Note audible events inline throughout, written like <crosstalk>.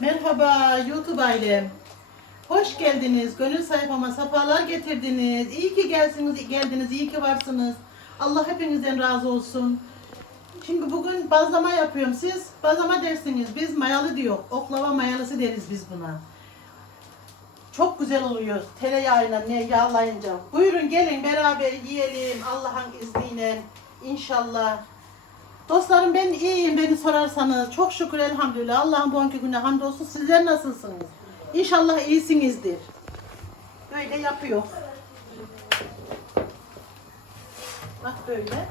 Merhaba YouTube ailem. Hoş geldiniz. Gönül sayfama safalar getirdiniz. İyi ki gelsiniz, geldiniz. iyi ki varsınız. Allah hepinizden razı olsun. Şimdi bugün bazlama yapıyorum. Siz bazlama dersiniz. Biz mayalı diyor. Oklava mayalısı deriz biz buna. Çok güzel oluyor. Tereyağıyla ne yağlayınca. Buyurun gelin beraber yiyelim Allah'ın izniyle. İnşallah. Dostlarım ben iyiyim beni sorarsanız. Çok şükür elhamdülillah. Allah'ın bu anki güne hamdolsun. Sizler nasılsınız? İnşallah iyisinizdir. Böyle yapıyor. Bak böyle.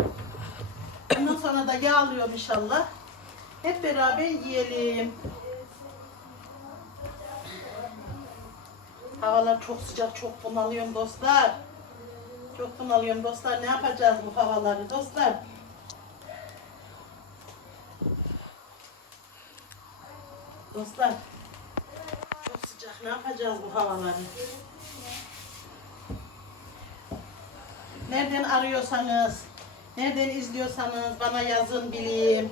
Ondan sonra da yağlıyorum inşallah. Hep beraber yiyelim. Havalar çok sıcak, çok bunalıyorum dostlar. Çok bunalıyorum dostlar. Ne yapacağız bu havaları dostlar? Dostlar, çok sıcak. Ne yapacağız bu havaları? Nereden arıyorsanız, nereden izliyorsanız bana yazın bileyim.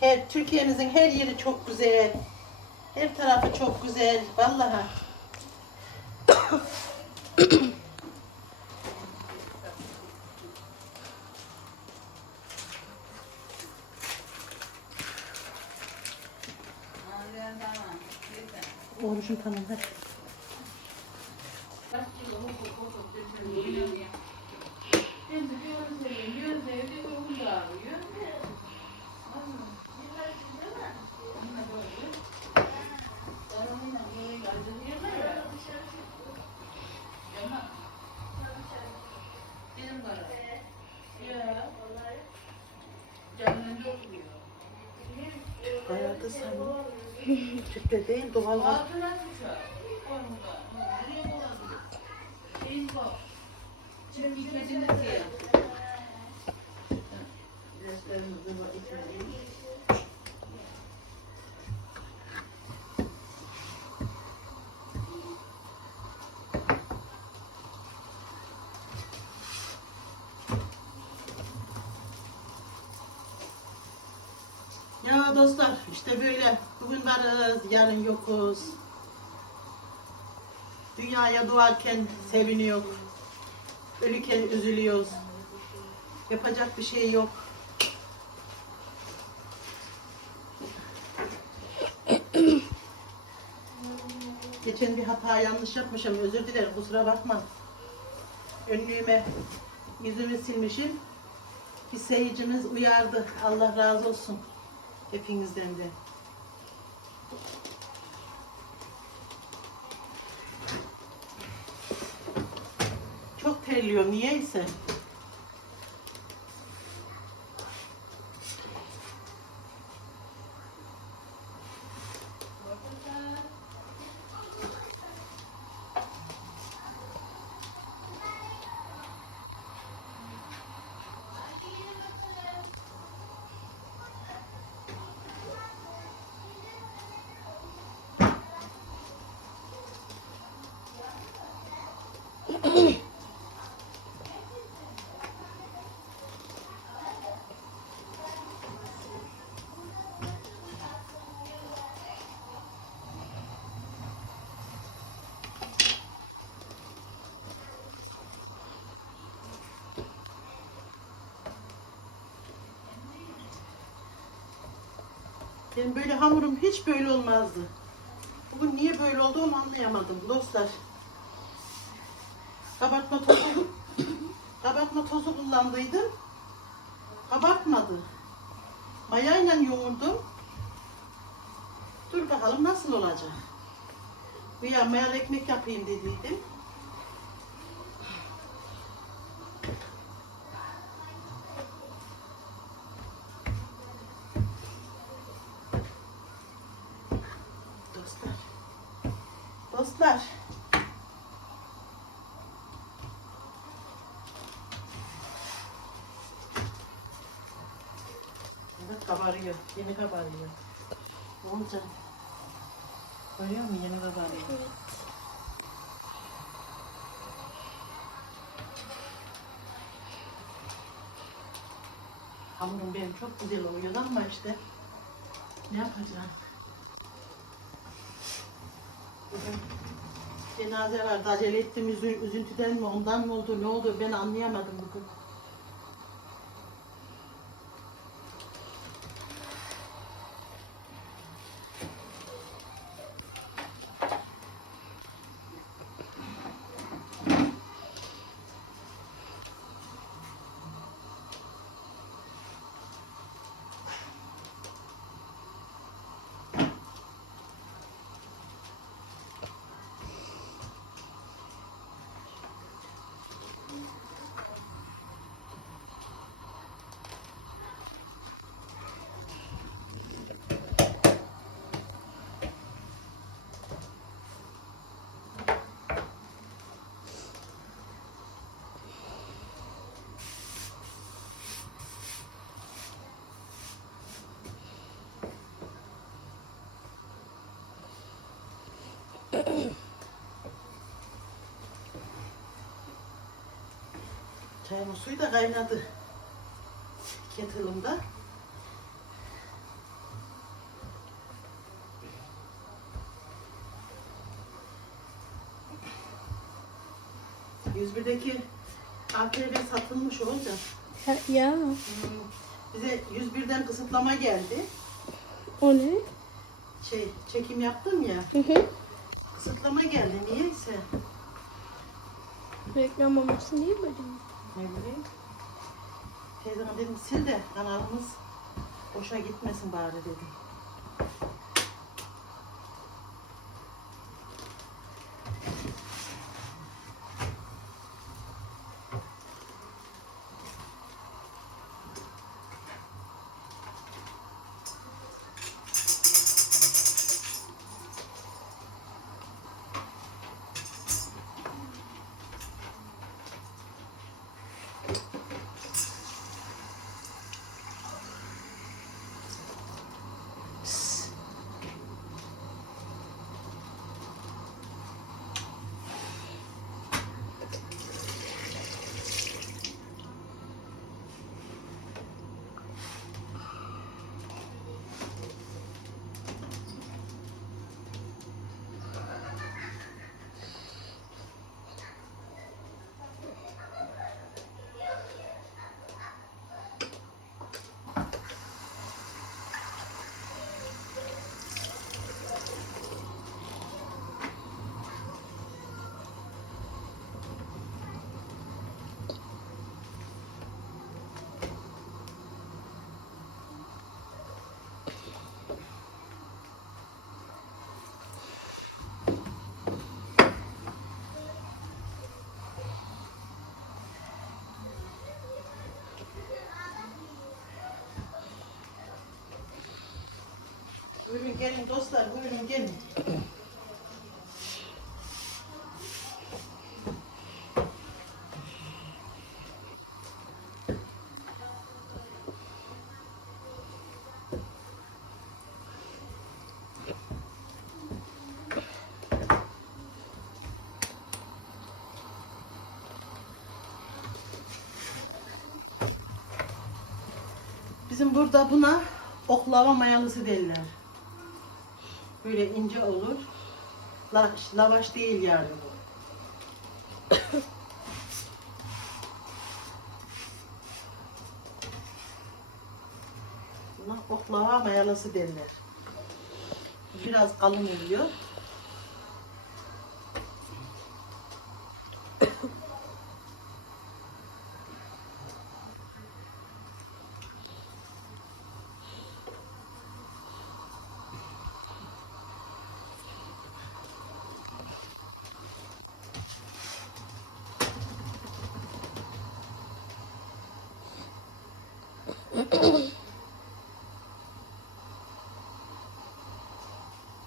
Her Türkiye'mizin her yeri çok güzel. Her tarafı çok güzel. Vallahi. Orucum tamam hadi. Bayağı da sandım. Tüple değil doğal gaz. Ya dostlar işte böyle bugün varız yarın yokuz. Dünyaya doğarken seviniyor. Ölürken üzülüyoruz. Yapacak bir şey yok. <coughs> Geçen bir hata yanlış yapmışım. Özür dilerim kusura bakma. Önlüğüme yüzümü silmişim. Bir seyircimiz uyardı. Allah razı olsun. Hepinizden de. Çok terliyorum niyeyse. Benim böyle hamurum hiç böyle olmazdı. Bugün niye böyle oldu onu anlayamadım dostlar. Kabartma tozu kabartma tozu kullandıydım. Kabartmadı. Mayayla yoğurdum. Dur bakalım nasıl olacak. Güya mayalı ekmek yapayım dediydim. Dostlar. Dostlar. Evet kabarıyor. Yeni kabarıyor. Ne olacak? Görüyor musun? Yeni kabarıyor. Evet. Hamurum benim çok güzel oluyor ama işte ne yapacağım? Cenaze vardı. Acele ettim. Üzü- üzüntüden mi ondan mı oldu ne oldu ben anlayamadım bugün. Çayımın suyu da kaynadı. Kettle'ımda. %1'deki ATV satılmış olunca ya hmm, bize 101'den kısıtlama geldi. o ne? Şey çekim yaptım ya. Hı hı. Kısıtlama geldi niyeyse. Reklam olmasın değil mi acaba? Ne bileyim. Teyzeme dedim sil de kanalımız boşa gitmesin bari dedim. Gelin dostlar buyurun gelin. Bizim burada buna oklava mayalısı derler. Böyle ince olur. Lavaş, lavaş değil yani bu. Buna oklava mayalısı derler. Biraz kalın oluyor.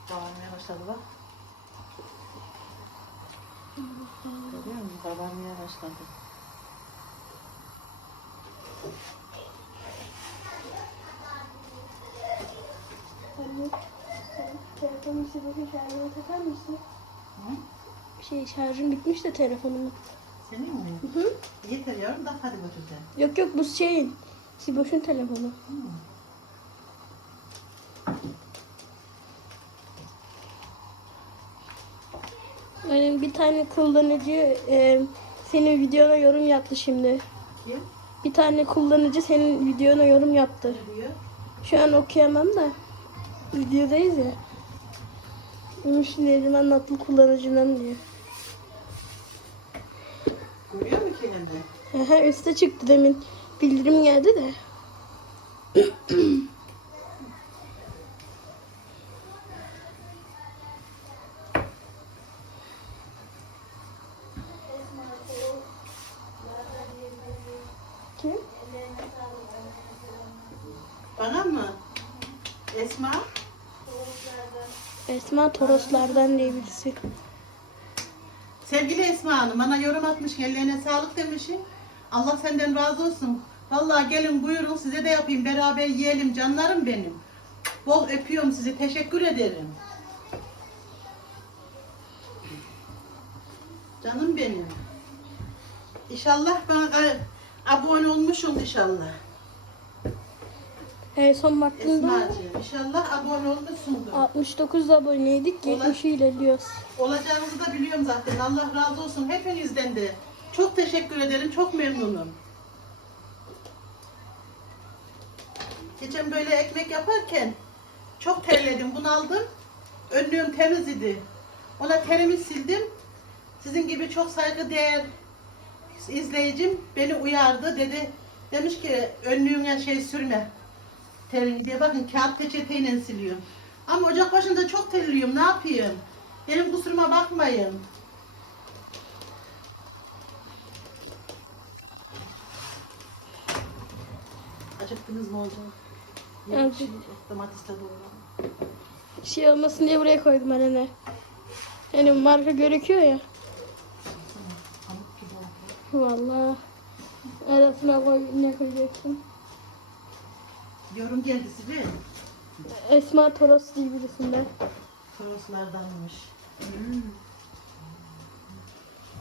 Kabarmaya başladı bak. Görüyor musun? Kabarmaya başladı. Anne, telefonun sibopun şarjına takar mısın? Hı? Şey şarjım bitmiş de telefonumun. Senin mi? Hı hı. Yeter yavrum da hadi götür sen. Yok yok bu şeyin. Siboş'un telefonu. Hı. Hani bir tane kullanıcı e, senin videona yorum yaptı şimdi. Kim? Bir tane kullanıcı senin videona yorum yaptı. Ne diyor? Şu an okuyamam da videodayız ya. Ümüş Neriman adlı kullanıcından diyor. Görüyor mu kelime? Aha, üste çıktı demin. Bildirim geldi de. Kim? Bana mı? Esma? Esma Toroslardan diye birisi. Sevgili Esma Hanım bana yorum atmış ellerine sağlık demişim. Allah senden razı olsun. Vallahi gelin buyurun size de yapayım beraber yiyelim canlarım benim. Bol öpüyorum sizi teşekkür ederim. Canım benim. İnşallah bana ka- abone olmuşsun inşallah. En son baktığımda Esma'cığım inşallah abone olmuşsundur. 69 aboneydik. 70 ilerliyoruz. Olacağınızı da biliyorum zaten. Allah razı olsun hepinizden de. Çok teşekkür ederim. Çok memnunum. Geçen böyle ekmek yaparken çok terledim, bunaldım. Önlüğüm temiz idi. Ona terimi sildim. Sizin gibi çok saygıdeğer izleyicim beni uyardı. Dedi demiş ki önlüğüne şey sürme. Terini diye bakın kağıt peçeteyle siliyorum. Ama ocak başında çok terliyorum. Ne yapayım? Benim kusuruma bakmayın. Acıktınız mı hocam? Acık- şimdi Domates de doğru. Şey olmasın diye buraya koydum anne. Yani marka gözüküyor ya. Vallahi. Arasına koy ne koyacaksın? Yorum geldi size. Esma Toros diye birisinden. Toroslardanmış.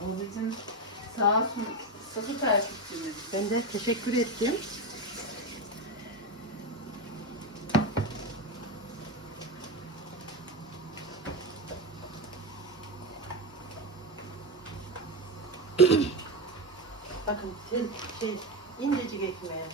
O bizim sağ olsun sıkı takipçimiz. Ben de teşekkür ettim. Tel, şey incecik ekmeğe.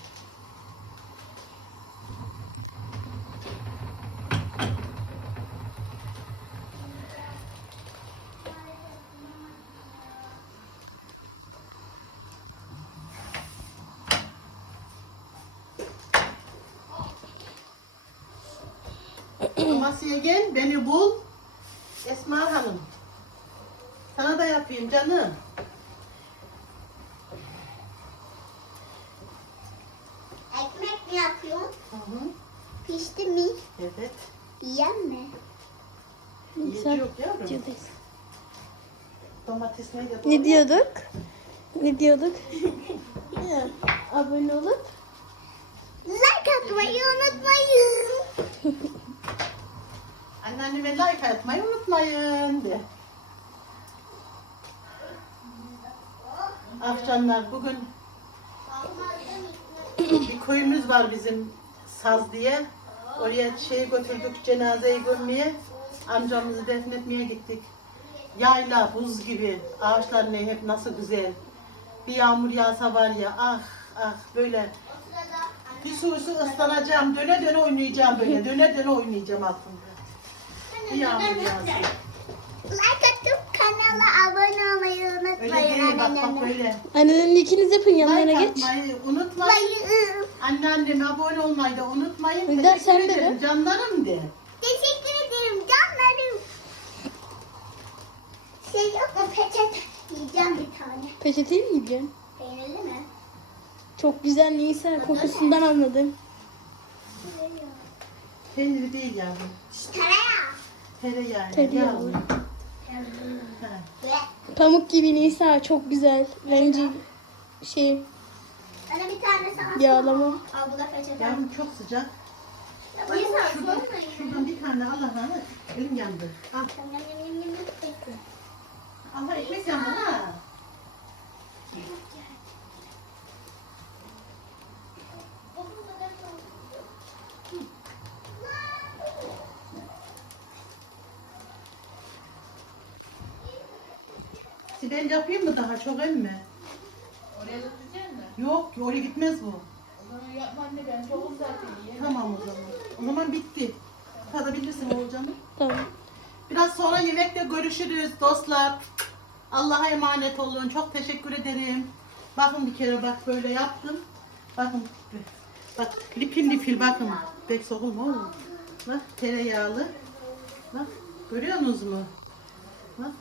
Amasya'ya gel, beni bul. Esma Hanım. Sana da yapayım canım. Ekmek mi yapıyorsun? Hı hı. Pişti mi? Evet. Yiyen mi? Yiyeci yok yavrum. Videodayız. Domates neydi? Ne diyorduk? Ne diyorduk? <laughs> Abone olup Like atmayı unutmayın. <laughs> Anneanneme like atmayı unutmayın de. Ah canlar bugün bir köyümüz var bizim Saz diye. Oraya şey götürdük cenazeyi gömmeye. Amcamızı defnetmeye gittik. Yayla buz gibi. Ağaçlar ne hep nasıl güzel. Bir yağmur yağsa var ya ah ah böyle bir su su ıslanacağım. Döne döne oynayacağım böyle. Döne döne oynayacağım aslında. Bir yağmur yağsın. Like atıp kanala abone olmayı Öyle unutmayın değil bak bak böyle. Annenin ikiniz yapın yanlarına Like geç. atmayı unutmayın. Anneanneme abone olmayı da unutmayın. Hüda, Teşekkür sen de ederim de. canlarım de. Teşekkür ederim canlarım. Şey yok mu peçete? Yiyeceğim bir tane. Peçeteyi mi yiyeceksin? Peynirli mi? Çok güzel Nisa kokusundan anladım. Peyniri değil yavrum. Tereyağı. Tereyağı. Tereyağı. Pamuk gibi Nisa çok güzel. Bence şey bana bir tane sana Yağlama. Al bu da peçete. Yavrum çok sıcak. Niye sen Şuradan, sorma şuradan bir tane al Allah'ını. Elim yandı. Al. Allah ekmek yandı ha. Ben yapayım mı daha çok emmi? Oraya götüreceksin mi? Yok oraya gitmez bu. O zaman yapma anne ben çoğum zaten yiyemem. Tamam o zaman. O zaman bitti. Tadabilirsin Oğulcan'ı. Tamam. Biraz sonra yemekte görüşürüz dostlar. Allah'a emanet olun. Çok teşekkür ederim. Bakın bir kere bak böyle yaptım. Bakın. Bak lipil lipil bakın. Bek sokulma oğlum. Bak tereyağlı. Bak görüyorsunuz mu? Bak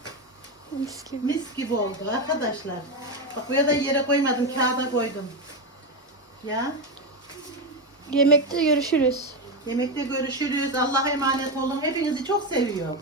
Mis gibi. mis gibi oldu arkadaşlar. Bak buraya da yere koymadım kağıda koydum. Ya Yemekte görüşürüz. Yemekte görüşürüz. Allah'a emanet olun. Hepinizi çok seviyorum.